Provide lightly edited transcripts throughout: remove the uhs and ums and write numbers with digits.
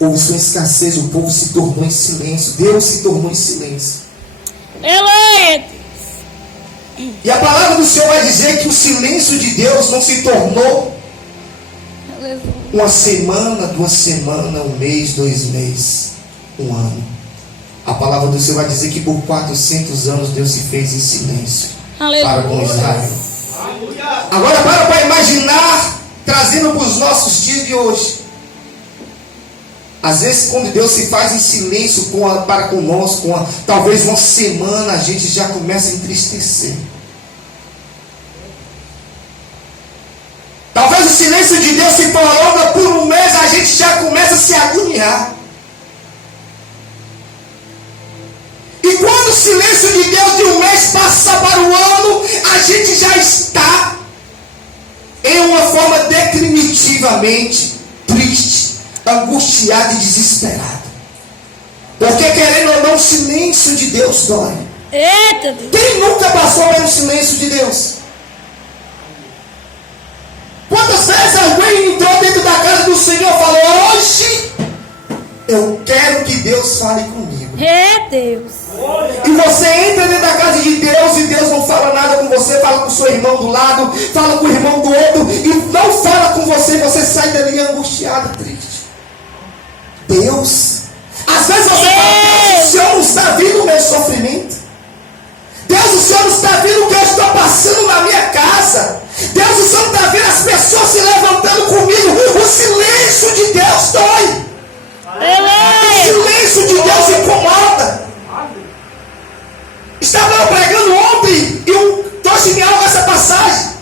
houve sua escassez, o povo se tornou em silêncio, Deus se tornou em silêncio. E a palavra do Senhor vai dizer que o silêncio de Deus não se tornou uma semana, 2 semanas, 1 mês, 2 meses, 1 ano. A palavra do Senhor vai dizer que por 400 anos Deus se fez em silêncio para com Israel. Agora para imaginar, trazendo para os nossos dias de hoje. Às vezes quando Deus se faz em silêncio para conosco, talvez 1 semana, a gente já começa a entristecer. Talvez o silêncio de Deus se prolonga por 1 mês, a gente já começa a se agoniar. E quando o silêncio de Deus de 1 mês passa para o ano, a gente já está em uma forma definitivamente triste, angustiado e desesperado. Porque querendo ou não, o silêncio de Deus dói. Quem nunca passou pelo silêncio de Deus? Quantas vezes alguém entrou dentro da casa do Senhor e falou: hoje eu quero que Deus fale comigo. Deus. E você entra dentro da casa de Deus e Deus não fala nada com você, fala com o seu irmão do lado, fala com o irmão do outro e não fala com você, você sai dali angustiado, triste. Deus, às vezes você fala: Deus, o Senhor não está vendo o meu sofrimento. Deus, o Senhor não está vendo o que eu estou passando na minha casa. Deus, o Senhor não está vendo as pessoas se levantando comigo. O silêncio de Deus dói. O silêncio de Deus incomoda. Estava pregando ontem e eu trouxe em algo essa passagem.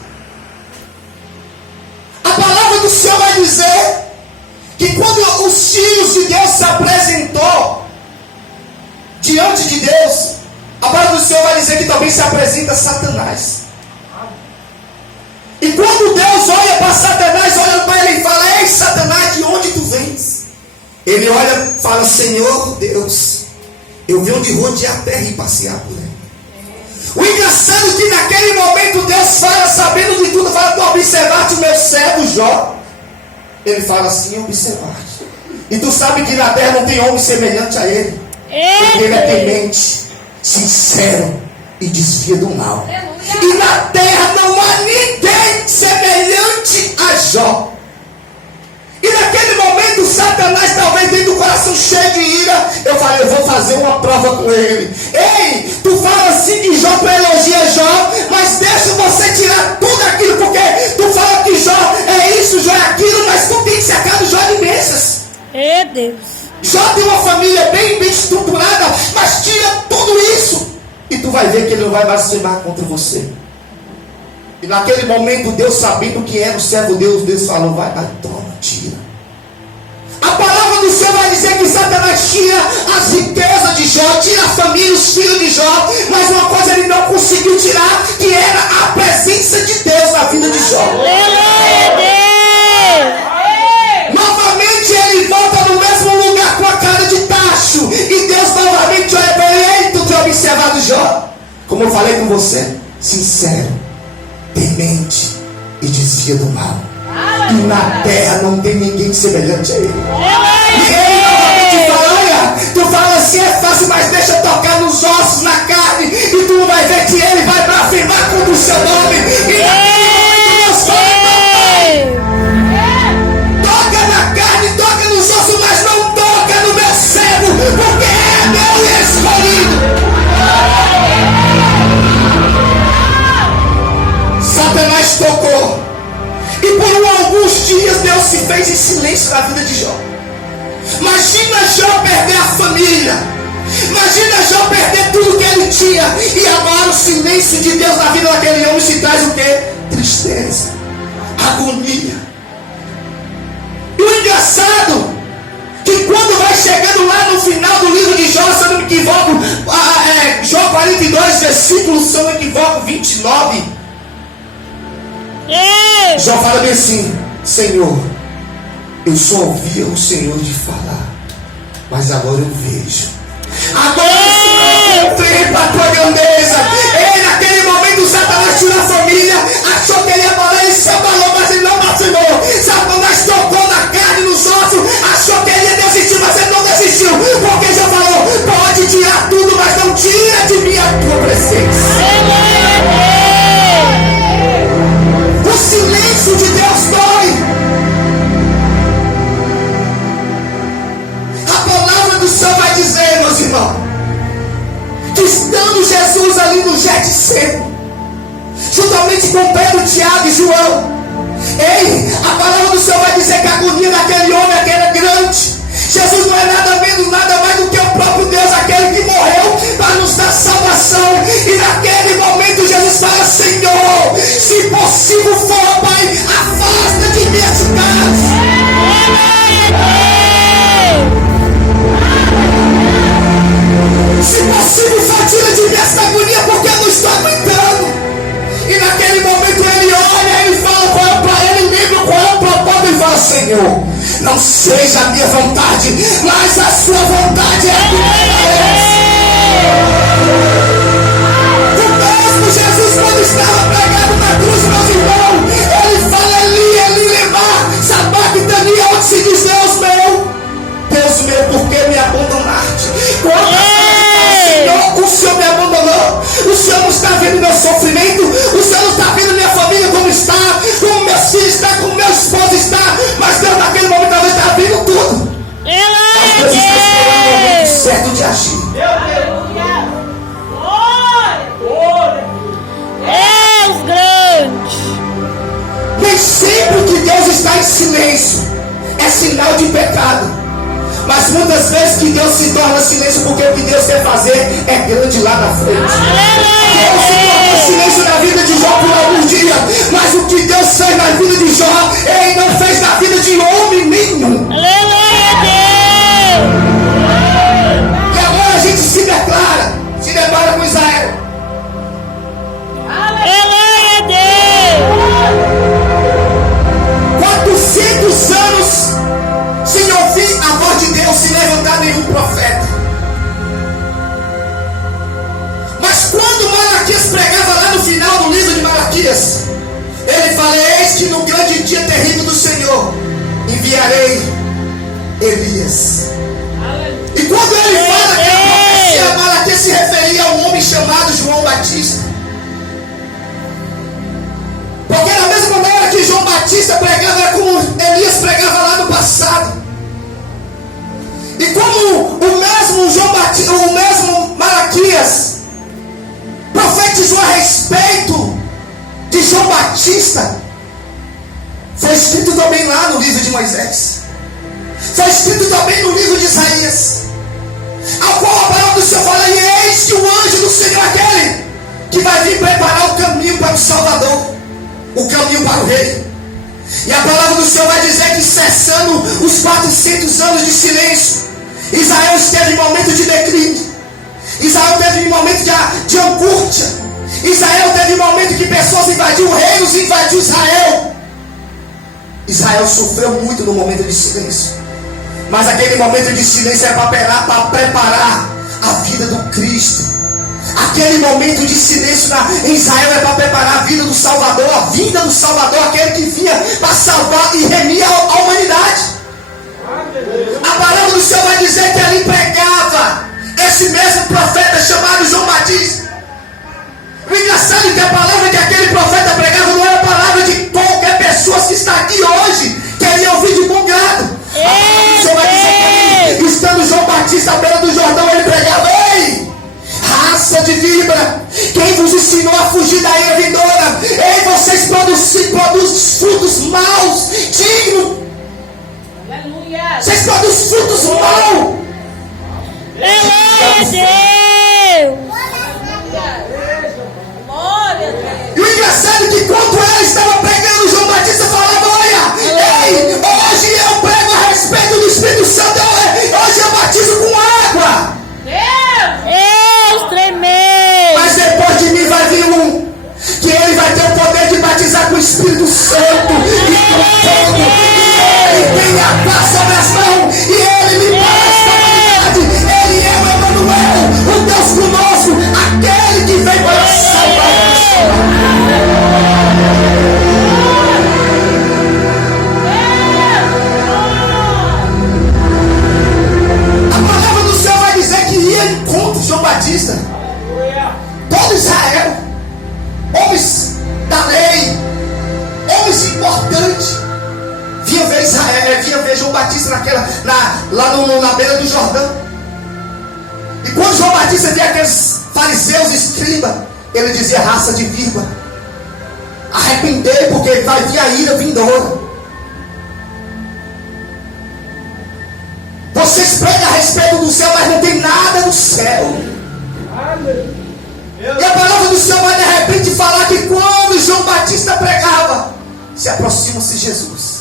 A palavra do Senhor vai dizer que quando os filhos de Deus se apresentou diante de Deus, a palavra do Senhor vai dizer que também se apresenta Satanás. E quando Deus olha para Satanás, olha para ele e fala: ei, Satanás, de onde tu vens? Ele olha e fala: Senhor Deus, eu venho de rodear a terra e passear por ela. O engraçado é que naquele momento Deus fala, sabendo de tudo, fala: tu observaste o meu servo Jó? Ele fala assim: observaste. E tu sabe que na terra não tem homem semelhante a ele. Porque ele é temente, sincero e desvia do mal. E na terra não há ninguém semelhante a Jó. E naquele momento Satanás, talvez dentro do coração cheio de ira, eu falei: eu vou fazer uma prova com ele. Ei, tu fala assim de Jó, tu elogia Jó, mas deixa você tirar tudo aquilo, porque tu fala que Jó é isso, Jó é aquilo, mas tu tem que sacar do Jó de bênçãos. Deus. Jó tem uma família bem estruturada, mas tira tudo isso e tu vai ver que ele não vai blasfemar contra você. E naquele momento Deus, sabendo que era o servo Deus, Deus falou: vai, toma, tira. A palavra do Senhor vai dizer que Satanás tira as riquezas de Jó, tira a família, os filhos de Jó, mas uma coisa ele não conseguiu tirar, que era a presença de Deus na vida de Jó. Novamente ele volta no mesmo lugar com a cara de tacho, e Deus novamente olha para ele: ei, tu tem observado Jó? Como eu falei com você, sincero, temente e desvia do mal. E na terra não tem ninguém semelhante a ele. E ele novamente fala: olha, tu fala assim, é fácil, mas deixa eu tocar nos ossos, na carne, e tu vai ver que ele vai blasfemar contra o seu nome. E naquele Deus fala: toca na carne, toca nos ossos, mas não toca no meu servo, porque é meu escolhido. Satanás tocou. E por alguns dias Deus se fez em silêncio na vida de Jó. Imagina Jó perder a família. Imagina Jó perder tudo que ele tinha. E agora o silêncio de Deus na vida daquele homem se traz o quê? Tristeza, agonia. E o engraçado que quando vai chegando lá no final do livro de Jó, se eu não me equivoco, Jó 42, versículo, se eu não me equivoco, 29. Jó fala bem assim: Senhor, eu só ouvia o Senhor de falar, mas agora eu vejo. Agora eu contemplo a tua grandeza. Ei, naquele momento Satanás tirou a família, achou que ele ia falar, ele se abalou, mas ele não blasfemou. Satanás tocou na carne, nos ossos, achou que Jesus ali no Getsemane, juntamente com Pedro, Tiago e João. Ei, a palavra do Senhor vai dizer que a agonia daquele homem era grande. Jesus não é nada menos, nada mais do que o próprio Deus, aquele que morreu para nos dar salvação. E naquele momento Jesus fala: Senhor, se possível for, Pai, afasta de mim esse cálice. Se possível for, tira de mim essa agonia, porque eu não estou aguentando. E naquele momento ele olha, ele fala para ele mesmo qual é o propósito. Ele fala: Senhor, não seja a minha vontade, mas a sua vontade é a que prevalece. O mesmo Jesus, quando estava pregado na cruz, meus irmãos, ele fala: Eli, lema, sabachthani, onde se diz: Deus meu, por que me abandonaste? Senhor, o Senhor me abandonou. O Senhor não está vendo meu sofrimento. O Senhor não está vendo minha família como está, como meus filhos está, como meu esposo está. Mas Deus naquele momento talvez está vendo tudo. Mas Deus está esperando o momento certo de agir. Deus grande. Nem sempre que Deus está em silêncio é sinal de pecado. Mas muitas vezes que Deus se torna silêncio porque o que Deus quer fazer é grande lá na frente. Deus se torna silêncio na vida de Jó por alguns dias, mas o que Deus fez na vida de Jó, Ele não fez na vida de homem nenhum. E agora a gente se depara com Israel. Aleluia, Deus. 400 anos sem ouvir a voz de Deus, sem levantar nenhum profeta. Mas quando Malaquias pregava lá no final do livro de Malaquias, ele fala: eis que no grande dia terrível do Senhor enviarei Elias. E quando ele fala que a profecia, Malaquias se referia a um homem chamado João Batista. Porque da mesma maneira que João Batista pregava, era como Elias pregava lá no passado. E como o mesmo João Batista, o mesmo Malaquias profetizou a respeito de João Batista, foi escrito também lá no livro de Moisés, foi escrito também no livro de Isaías, ao qual a palavra do Senhor fala: e eis que o anjo do Senhor, aquele que vai vir preparar o caminho para o Salvador, o caminho para o Rei. E a palavra do Senhor vai dizer que, cessando os 400 anos de silêncio, Israel esteve em momento de declínio. Israel teve um momento de angústia. Israel teve um momento que pessoas invadiram reinos, invadiu Israel. Israel sofreu muito no momento de silêncio. Mas aquele momento de silêncio é para preparar a vida do Cristo. Aquele momento de silêncio em Israel é para preparar a vida do Salvador, a vinda do Salvador, aquele que vinha para salvar e remir a humanidade. A palavra do Senhor vai dizer que ali pregava esse mesmo profeta chamado João Batista. O engraçado é que a palavra que aquele profeta pregava não era a palavra de qualquer pessoa que está aqui hoje, queria ouvir de bom grado. A palavra do Senhor vai dizer que ali, estando João Batista à beira do Jordão, ele pregava: ei, raça de víbora, quem vos ensinou a fugir da ira vindoura? Ei, vocês produzem frutos maus, dignos. Aleluia. Vocês produzem frutos maus. Aleluia, Deus. Glória a Deus. E o engraçado é que quando ela estava pregando, João Batista falava: olha, ei, hoje eu prego a respeito do Espírito Santo, hoje eu batizo com água. Deus tremendo. Mas depois de mim vai vir um, que ele vai ter o poder de batizar com o Espírito Santo e com fogo. E ele tem a paz sobre as mãos, e ele me basta a humanidade. Ele é o Emanuel, o Deus conosco, aquele que vem para salvar. A palavra do Senhor vai dizer que ia em encontro João Batista. Todo Israel, homens da lei, homens importantes, vinha ver João Batista lá na beira do Jordão. E quando João Batista via aqueles fariseus, escribas, ele dizia: raça de víbora, arrependei, porque vai vir a ira vindoura. Vocês pregam a respeito do céu, mas não tem nada no céu. E a palavra do Senhor vai de repente falar que quando João Batista pregava, se aproxima-se Jesus.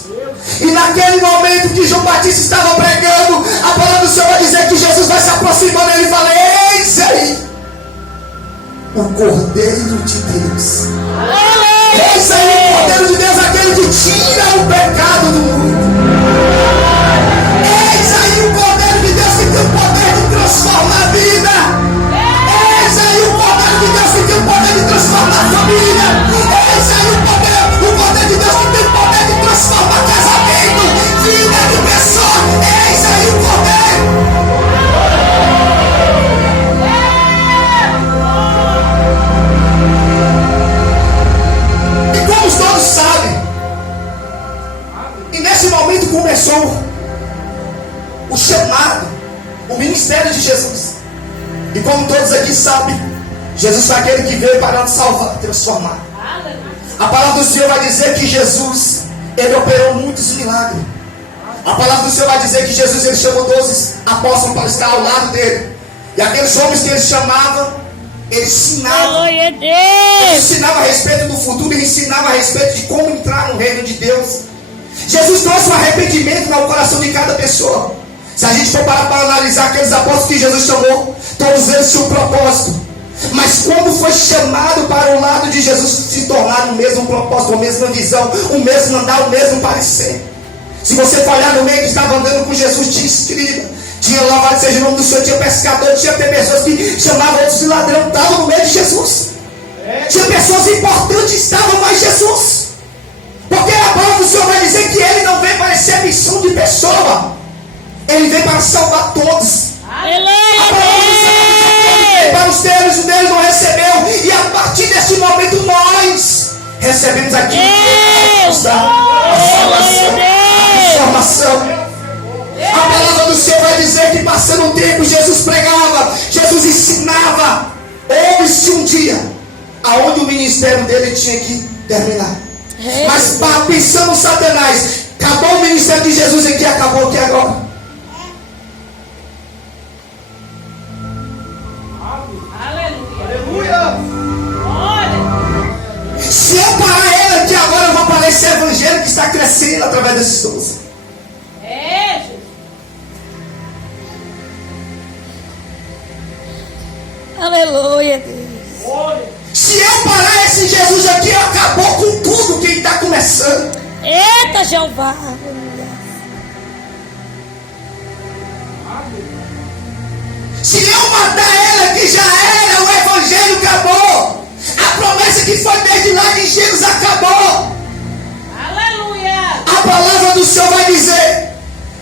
E naquele momento que João Batista estava pregando, a palavra do Senhor vai dizer que Jesus vai se aproximando e ele fala: eis aí o Cordeiro de Deus. Eis aí o Cordeiro de Deus, aquele que tira o pecado do mundo. Eis aí o Cordeiro de Deus que tem o poder de transformar a vida. Eis aí o Cordeiro de Deus que tem o poder de transformar a família. Eis aí o poder de Deus que tem o poder de transformar casamento, vida de pessoa. Eis aí o Cordeiro. E como todos sabem, e nesse momento começou o chamado, o ministério de Jesus. E como todos aqui sabem, Jesus foi aquele que veio para nos salvar, transformar. A palavra do Senhor vai dizer que Jesus, ele operou muitos milagres. A palavra do Senhor vai dizer que Jesus, ele chamou 12 apóstolos para estar ao lado dele. E aqueles homens que ele chamava, ele ensinava. Ele ensinava a respeito do futuro, ele ensinava a respeito de como entrar no reino de Deus. Jesus trouxe um arrependimento no coração de cada pessoa. Se a gente for parar para analisar aqueles apóstolos que Jesus chamou, todos eles tinham um propósito. Mas quando foi chamado para o lado de Jesus, se tornaram o mesmo propósito, a mesma visão, o mesmo andar, o mesmo parecer. Se você for olhar no meio que estava andando com Jesus, tinha escriba, tinha louvado seja o nome do Senhor, tinha pescador, tinha pessoas que chamavam outros de ladrão, estavam no meio de Jesus. Tinha pessoas importantes que estavam mais Jesus. Porque a palavra do Senhor vai dizer que ele não veio para ser missão de pessoa, ele veio para salvar todos. Para os deles, o deles não recebeu. E a partir desse momento nós recebemos aqui a salvação. A palavra do Senhor vai dizer que passando o tempo Jesus pregava, Jesus ensinava. Houve-se um dia aonde o ministério dele tinha que terminar. Mas pensando Satanás, acabou o ministério de Jesus aqui, acabou aqui agora. Se eu parar ele aqui agora, eu vou parar esse evangelho que está crescendo através desses 12. Aleluia. Se eu parar esse Jesus aqui, acabou com tudo que está começando. Eita, Jeová. Se eu matar ele aqui, já era, o evangelho acabou. A promessa que foi desde lá de Jesus acabou. Aleluia. A palavra do Senhor vai dizer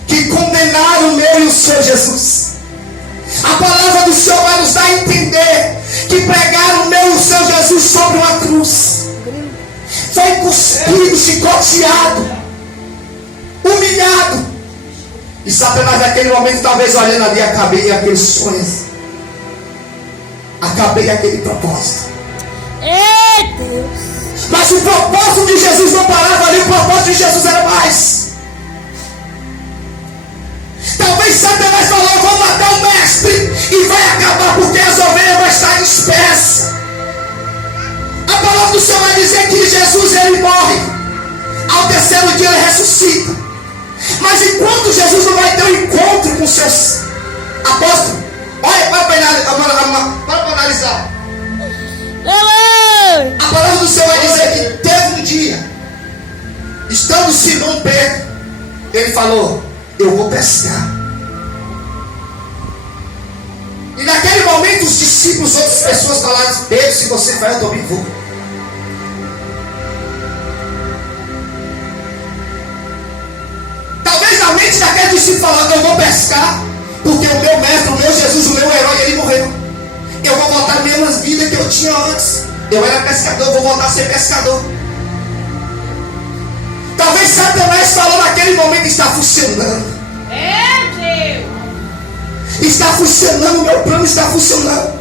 que condenaram o meu e o seu Jesus. A palavra do Senhor vai nos dar a entender que pregaram o meu e o seu Jesus sobre uma cruz. Foi cuspido, chicoteado, humilhado. E Satanás naquele momento talvez olhando ali, acabei aqueles sonhos. Acabei aquele propósito. Ei, Deus. Mas o propósito de Jesus não parava ali, o propósito de Jesus era mais. Talvez Satanás falou: vou matar o mestre e vai acabar, porque as ovelhas vão estar dispersas. A palavra do Senhor vai dizer que Jesus ele morre, ao terceiro dia ele ressuscita. Mas enquanto Jesus não vai ter um encontro com seus apóstolos, olha, para analisar. A palavra do Senhor vai dizer que teve um dia, estando Simão Pedro, ele falou: eu vou pescar. E naquele momento os discípulos, outras pessoas falaram: Pedro, se você vai, eu também vou. Talvez na mente daquele discípulo falando: eu vou pescar, porque o meu mestre, o meu Jesus, o meu herói, ele morreu. Eu vou voltar às mesmas vidas que eu tinha antes. Eu era pescador, vou voltar a ser pescador. Talvez Satanás falou naquele momento: está funcionando. É Deus. Está funcionando, meu plano está funcionando.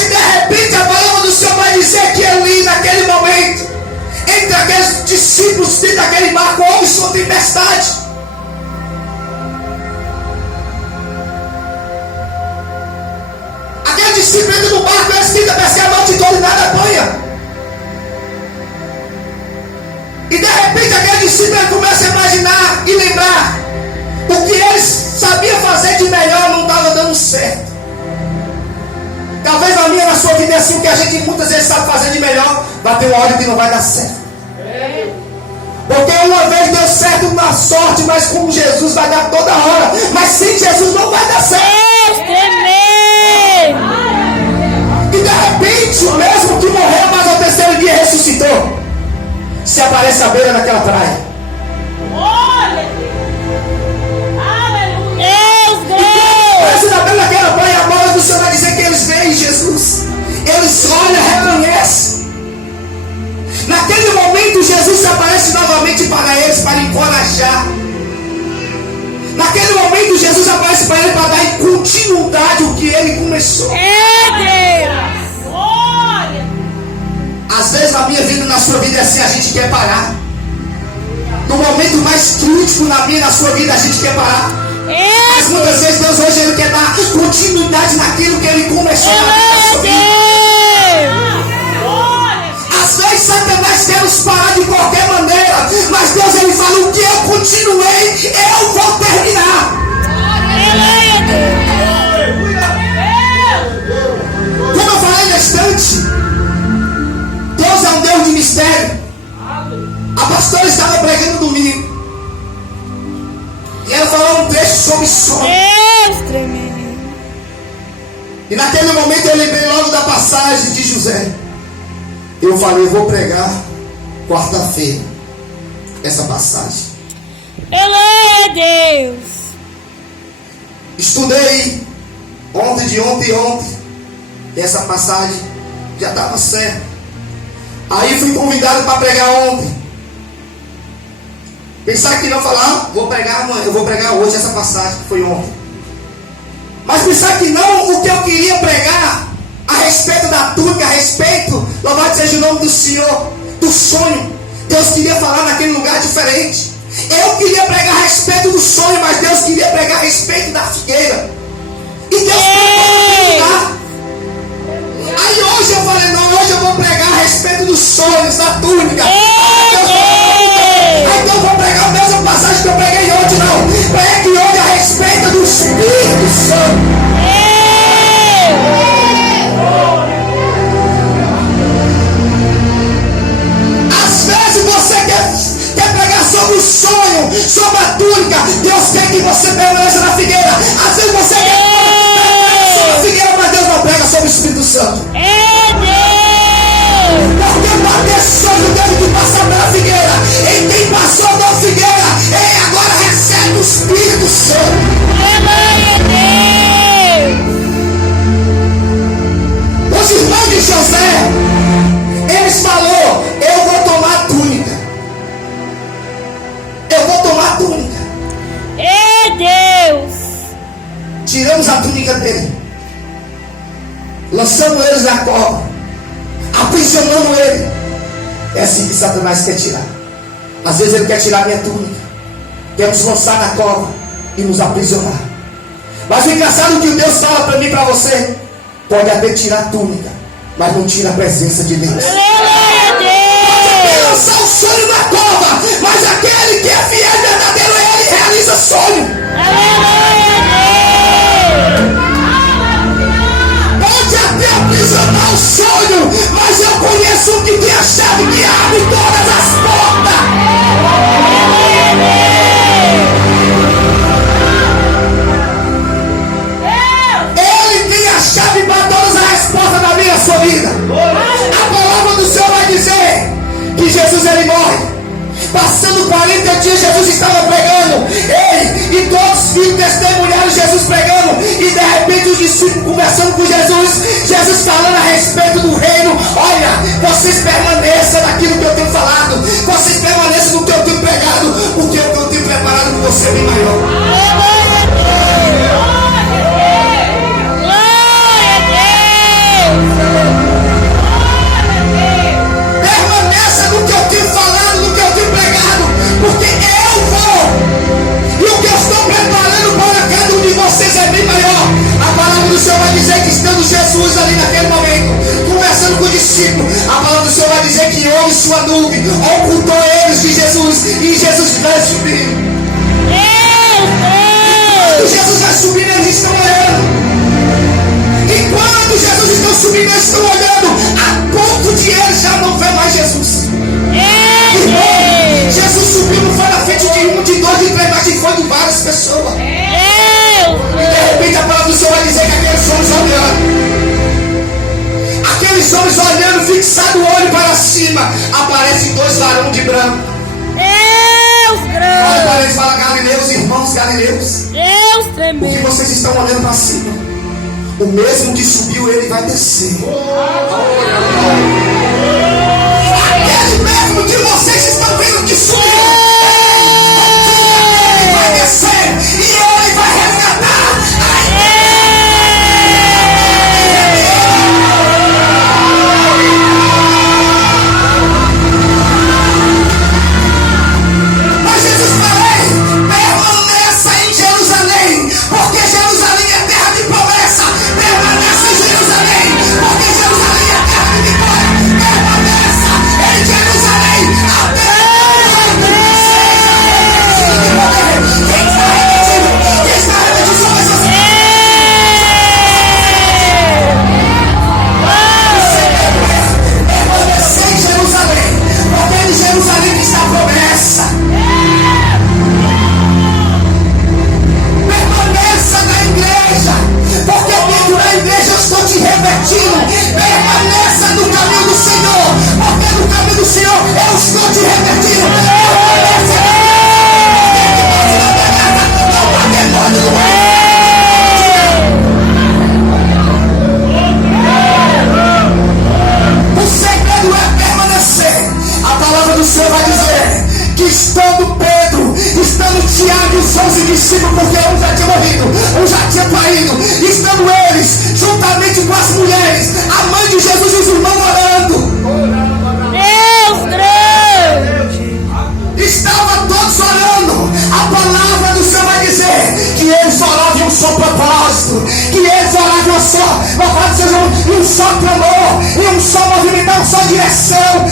Mas de repente a palavra do Senhor vai dizer que ali, naquele momento, entre aqueles discípulos dentro daquele barco, houve sua tempestade. Aquele discípulo entra no barco, eles tentam pescar a noite toda e nada apanha. E de repente aquele discípulo começa a imaginar e lembrar o que eles sabiam fazer de melhor não estava dando certo. Talvez na minha, na sua vida é assim, o que a gente muitas vezes sabe fazer de melhor, vai ter uma hora que não vai dar certo. Porque uma vez deu certo na sorte, mas com Jesus vai dar toda hora. Mas sem Jesus não vai dar certo. E de repente, o mesmo que morreu, mas ao terceiro dia ressuscitou, se aparece à beira daquela praia. Olha! Aleluia! Aparece na beira daquela praia, a palavra do Senhor vai dizer que eles veem Jesus. Eles olham, reconhecem. Naquele momento, Jesus se aparece novamente para eles, para encorajar. Naquele momento, Jesus aparece para eles para dar continuidade ao que ele começou. Às vezes na minha vida e na sua vida é assim, a gente quer parar. No momento mais crítico na minha e na sua vida a gente quer parar. Mas muitas vezes Deus hoje ele quer dar continuidade naquilo que ele começou na vida da sua vida. Às vezes Satanás quer nos parar de qualquer maneira, mas Deus ele fala, o que eu continuei, eu vou terminar. Como eu falei na estante, Deus é um Deus de mistério. A pastora estava pregando domingo e ela falou um trecho sobre sonho. E naquele momento eu lembrei logo da passagem de José. Eu falei, eu vou pregar quarta-feira essa passagem. Deus. Estudei ontem, de ontem e ontem, e essa passagem já estava certa. Aí fui convidado para pregar ontem. Pensar que não falar, vou pregar amanhã, eu vou pregar hoje essa passagem que foi ontem. Mas pensar que não, o que eu queria pregar a respeito da túnica, a respeito, louvado seja o nome do Senhor, do sonho. Deus queria falar naquele lugar diferente. Eu queria pregar a respeito do sonho, mas Deus queria pregar a respeito da figueira. E Deus pregou lugar. Aí hoje eu falei, não, hoje eu vou pregar a respeito dos sonhos, da túnica. Aí então eu vou pregar a mesma passagem que eu preguei ontem, não. Pregue hoje a respeito do Espírito Santo. Às vezes você quer pregar sobre o sonho, sobre a túnica. Deus quer que você permaneça na figueira. Às vezes você quer pregar sobre a figueira, mas Deus não prega sobre o Espírito Santo. Porque para ter sonho teve que passar pela figueira. E quem passou da figueira, agora recebe o Espírito Santo. Os irmãos de José, eles falaram, eu vou tomar túnica. Eu vou tomar túnica. Deus. Tiramos a túnica dele. Lançamos eles na cova. Aprisionamos ele. É assim que Satanás quer tirar. Às vezes ele quer tirar minha túnica, quer nos lançar na cova e nos aprisionar. Mas o engraçado é que Deus fala para mim e para você, pode até tirar a túnica, mas não tira a presença de Deus. Pode até lançar o sonho na cova, mas aquele que é fiel e verdadeiro, ele realiza sonho. Pode até aprisionar o sonho, mas eu conheço um que tem a chave que abre todas as portas. Ele tem a chave para todas as respostas da minha sua vida. A palavra do Senhor vai dizer que Jesus ele morre. Passando 40 dias, Jesus estava pregando. Ele e todos viram, testemunharam Jesus pregando. E de repente os discípulos conversando com Jesus. Jesus falando a respeito do reino. Olha, vocês permaneçam naquilo que eu tenho falado. Vocês permaneçam no que eu tenho pregado. Porque o que eu tenho preparado para você é bem maior. Glória a Deus. do Senhor vai dizer que estando Jesus ali naquele momento, conversando com o discípulo, a palavra do Senhor vai dizer que houve sua nuvem, ocultou eles de Jesus, e Jesus vai subindo. Quando Jesus vai subindo, eles estão olhando. E quando Jesus está subindo, eles estão olhando, a ponto de eles já não ver mais Jesus. Irmão, Jesus subiu, não foi na frente de um, de dois, de três, mas foi de várias pessoas. E de repente a palavra do Senhor vai dizer que aqueles homens olhando, aqueles homens olhando, fixado o olho para cima, aparecem dois varões de branco. Olha para eles e fala: Galileus, irmãos Galileus, porque vocês estão olhando para cima. O mesmo que subiu, ele vai descer. Aquele mesmo que vocês estão vendo que subiu, ele vai descer e ele vai resgatar. Mas Jesus falou: permaneça em Jerusalém, porque Jerusalém é terra de promessa. Permaneça em Jerusalém, porque Jerusalém é terra de vitória. Permaneça em Jerusalém até quem está arrependido sobre essas permanecer em Jerusalém, porque é em Jerusalém que está a promessa. Permaneça na igreja, porque dentro da igreja eu estou te revertindo. Permaneça no caminho do Senhor, porque no caminho do Senhor eu estou te revertindo. Permaneça. O segredo é permanecer. A palavra do Senhor vai dizer que estando Pedro, estando Tiago e os 11 discípulos, porque um já tinha morrido, um já tinha traído, estando eles, juntamente com as mulheres, a mãe de Jesus e os irmãos orando, estavam todos orando. A palavra do Senhor vai dizer que eles oravam em um só propósito, que eles oravam em um só, em um só clamor, em um só movimento, em uma só direção.